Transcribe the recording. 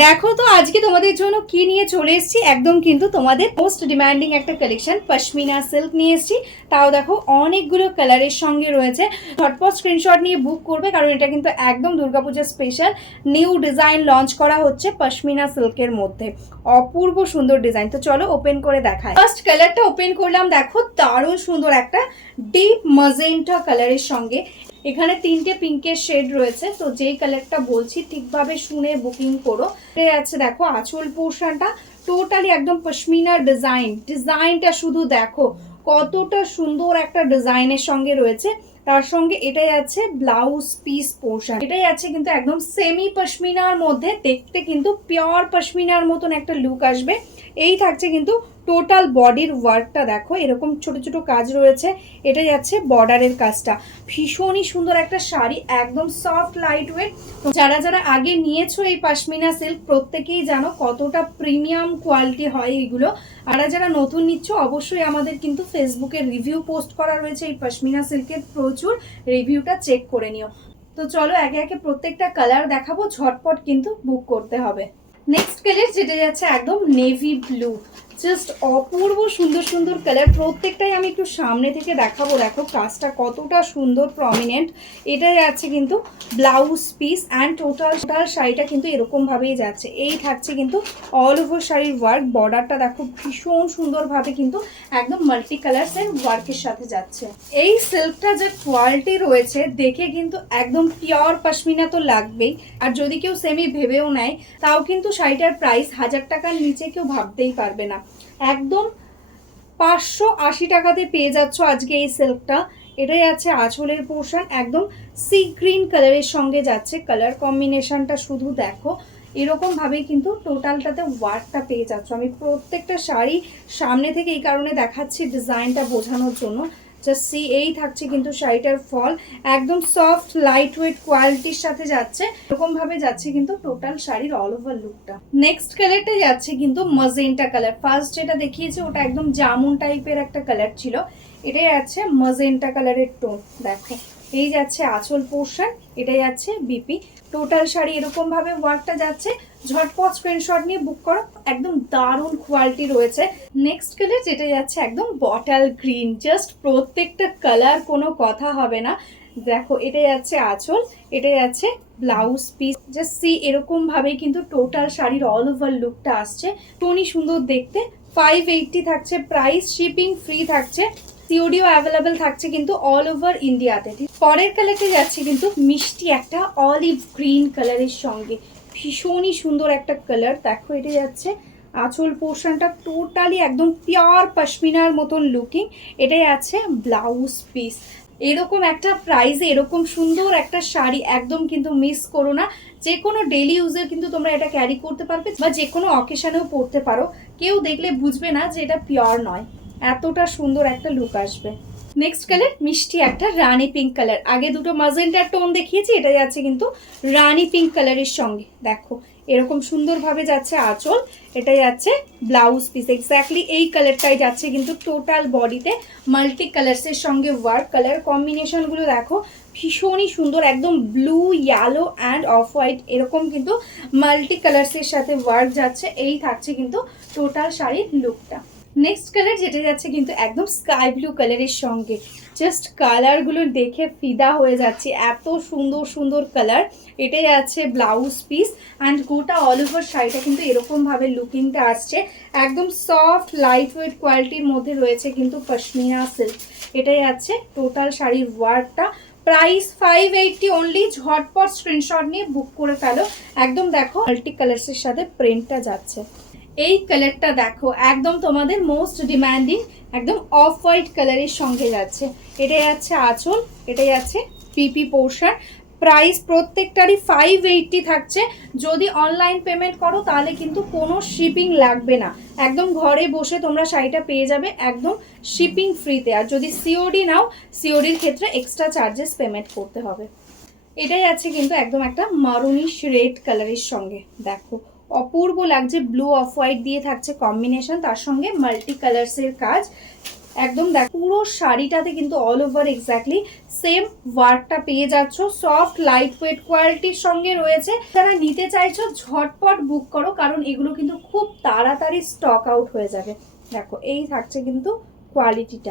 দেখো তো আজকে তোমাদের জন্য কি নিয়ে চলে এসেছি। একদম কিন্তু তোমাদের মোস্ট ডিমান্ডিং একটা কালেকশন পশমিনা সিল্ক নিয়ে এসেছি। তাও দেখো অনেকগুলো কালারের সঙ্গে রয়েছে। ঝটপট স্ক্রিনশট নিয়ে বুক করবে, কারণ এটা কিন্তু একদম Durga Puja special new design launch করা হচ্ছে পশমিনা সিল্কের মধ্যে। অপূর্ব সুন্দর ডিজাইন। তো চলো ওপেন করে দেখাই। ফার্স্ট কালারটা ওপেন করলাম, দেখো দারুণ সুন্দর একটা ডিপ ম্যাজেন্টা কালারের সঙ্গে এখানে তিনটে পিঙ্কের শেড রয়েছে। তো যেই কালারটা বলছি ঠিকভাবে শুনে বুকিং করো। আছে দেখো আঁচল পোর্শনটা টোটালি একদম পশমিনার ডিজাইনটা শুধু দেখো কতটা সুন্দর একটা ডিজাইনের সঙ্গে রয়েছে। তার সঙ্গে এটাই আছে ব্লাউজ পিস পোর্শন, এটাই আছে কিন্তু একদম সেমি পশমিনার মধ্যে, দেখতে কিন্তু পিওর পশমিনার মতন একটা লুক আসবে। এই থাকছে কিন্তু টোটাল বডির ওয়ার্কটা, দেখো এরকম ছোট ছোট কাজ রয়েছে। এটা যাচ্ছে বর্ডারের কাজটা। ভীষণই সুন্দর একটা শাড়ি, একদম সফট লাইট ওয়েট। তো যারা যারা আগে নিয়েছো এই পশমিনা সিল্ক প্রত্যেকেই জানো কতটা প্রিমিয়াম কোয়ালিটি হয় এইগুলো। আর যারা নতুন নিচ্ছ অবশ্যই আমাদের কিন্তু ফেসবুকে রিভিউ পোস্ট করা রয়েছে এই পশমিনা সিল্কের, প্রচুর রিভিউটা চেক করে নিও। তো চলো একে একে প্রত্যেকটা কালার দেখাবো, ঝটপট কিন্তু বুক করতে হবে। নেক্সট কালার যেটা যাচ্ছে একদম নেভি ব্লু, জাস্ট অপূর্ব সুন্দর সুন্দর কালার। প্রত্যেকটাই আমি একটু সামনে থেকে দেখাবো, দেখো কাজটা কতটা সুন্দর প্রমিনেন্ট। এটা যাচ্ছে কিন্তু ব্লাউজ পিস অ্যান্ড টোটাল শাড়িটা কিন্তু এরকম ভাবেই যাচ্ছে। এই থাকছে কিন্তু অল ওভার শাড়ির ওয়ার্ক, বর্ডারটা দেখো ভীষণ সুন্দরভাবে কিন্তু একদম মাল্টি কালার্সের ওয়ার্কের সাথে যাচ্ছে। এই সিল্কটা যে কোয়ালিটি রয়েছে দেখে কিন্তু একদম পিওর পশমিনা তো লাগবেই। আর যদি কেউ সেমি ভেবেও নেয় তাও কিন্তু শাড়িটার প্রাইস 1000 টাকার নিচে কেউ ভাবতেই পারবে না। একদম 580 টাকাতে পেয়ে যাচ্ছ আজকে এই সিল্কটা। এটাই আছে আঁচলের পোর্শন, একদম সি গ্রিন কালারের সঙ্গে যাচ্ছে। কালার কম্বিনেশনটা শুধু দেখো, এরকম ভাবেই কিন্তু টোটালটাতে ওয়ার্কটা পেয়ে যাচ্ছ। আমি প্রত্যেকটা শাড়ি সামনে থেকে এই কারণে দেখাচ্ছি ডিজাইনটা বোঝানোর জন্য। জাস্ট সি, এই থাকছে কিন্তু শাড়িটার ফল, একদম সফট লাইট ওয়েট কোয়ালিটির সাথে যাচ্ছে। এরকম ভাবে যাচ্ছে কিন্তু টোটাল শাড়ির অল ওভার লুকটা। নেক্সট কালারটা যাচ্ছে কিন্তু ম্যাজেন্টা কালার। ফার্স্ট যেটা দেখিয়েছে ওটা একদম জামুন টাইপের একটা কালার ছিল, এটাই আছে ম্যাজেন্টা কালারের টোন। দেখো এই যাচ্ছে আঁচল পোর্শন, এটাই যাচ্ছে বিপি। টোটাল শাড়ি এরকম ভাবে ওয়ার্কটা যাচ্ছে। ঝটপট স্ক্রিনশট নিয়ে বুক করো, একদম দারুণ কোয়ালিটি রয়েছে। নেক্সট কালার যেটা যাচ্ছে একদম বটল গ্রিন, জাস্ট প্রত্যেকটা কালার কোনো কথা হবে না। দেখো এটা যাচ্ছে আঁচল, এটা যাচ্ছে ব্লাউজ পিস। জাস্ট সি, এরকম ভাবেই কিন্তু টোটাল শাড়ির অল ওভার লুকটা আসছে। টনি সুন্দর দেখতে। 580 থাকছে প্রাইস, শিপিং ফ্রি থাকছে, সিওডিও অ্যাভেলেবেল থাকছে কিন্তু অল ওভার ইন্ডিয়াতে। পরের কালারটা যাচ্ছে কিন্তু মিষ্টি একটা অলিভ গ্রিন কালারের সঙ্গে, ভীষণই সুন্দর একটা কালার। দেখো এটা যাচ্ছে আঁচল পোর্শনটা টোটালি একদম পিওর পশমিনার মতন লুকিং। এটাই আছে ব্লাউজ পিস। এরকম একটা প্রাইসে এরকম সুন্দর একটা শাড়ি একদম কিন্তু মিস করো না। যে কোনো ডেলি ইউজে কিন্তু তোমরা এটা ক্যারি করতে পারবে বা যে কোনো অকেশনেও পরতে পারো, কেউ দেখলে বুঝবে না যে এটা পিওর নয়, এতটা সুন্দর একটা লুক আসবে। নেক্সট কালার মিষ্টি একটা রানি পিঙ্ক কালার। আগে দুটো ম্যাজেন্টার টোন দেখিয়েছি, এটা যাচ্ছে কিন্তু রানি পিঙ্ক কালারের সঙ্গে। দেখো এরকম সুন্দরভাবে যাচ্ছে আঁচল, এটা যাচ্ছে ব্লাউজ পিস। এক্স্যাক্টলি এই কালারটাই যাচ্ছে কিন্তু টোটাল বডিতে মাল্টি কালার্সের সঙ্গে ওয়ার্ক। কালার কম্বিনেশনগুলো দেখো ভীষণই সুন্দর, একদম blue, yellow and off white, এরকম কিন্তু মাল্টি কালার্সের সাথে ওয়ার্ক যাচ্ছে। এই থাকছে কিন্তু টোটাল শাড়ির লুকটা। নেক্সট কালার যেটা যাচ্ছে কিন্তু একদম স্কাই ব্লু কালারের সঙ্গে, জাস্ট কালারগুলো দেখে ফিদা হয়ে যাচ্ছে, এত সুন্দর সুন্দর কালার। এটাই আছে ব্লাউজ পিস অ্যান্ড গোটা অল ওভার শাড়িটা কিন্তু এরকমভাবে লুকিংটা আসছে। একদম সফট লাইট ওয়েট কোয়ালিটির মধ্যে রয়েছে কিন্তু পশমিনা সিল্ক। এটাই আছে টোটাল শাড়ির ওয়ার্কটা। Price 580 only. ঝটপট স্ক্রিনশট নিয়ে বুক করে ফেলো। একদম দেখো মাল্টি কালার্সের সাথে প্রিন্টটা যাচ্ছে। এই কালারটা দেখো একদম তোমাদের মোস্ট ডিমান্ডিং, একদম অফ হোয়াইট কালারের সঙ্গে যাচ্ছে। এটাই আছে আঁচল, এটাই আছে পিপি পোর্শন। প্রাইস প্রত্যেকটারই 580 থাকছে। যদি অনলাইন পেমেন্ট করো তাহলে কিন্তু কোনো শিপিং লাগবে না, একদম ঘরে বসে তোমরা শাড়িটা পেয়ে যাবে একদম শিপিং ফ্রিতে। আর যদি সিওডি নাও, সিওডির ক্ষেত্রে এক্সট্রা চার্জেস পেমেন্ট করতে হবে। এটাই আছে কিন্তু একদম একটা মারুনিশ রেড কালারের সঙ্গে। দেখো অপূর্ব লাগছে, ব্লু অফ হোয়াইট দিয়ে থাকছে কম্বিনেশন, তার সঙ্গে মাল্টি কালার্সের কাজ। একদম দেখ পুরো শাড়িটাতে কিন্তু অল ওভার এক্স্যাক্টলি সেম ওয়ার্কটা পেয়ে যাচ্ছ, সফট লাইট ওয়েট কোয়ালিটির সঙ্গে রয়েছে। যারা নিতে চাইছো ঝটপট বুক করো, কারণ এগুলো কিন্তু খুব তাড়াতাড়ি স্টক আউট হয়ে যাবে। দেখো এই থাকছে কিন্তু কোয়ালিটিটা।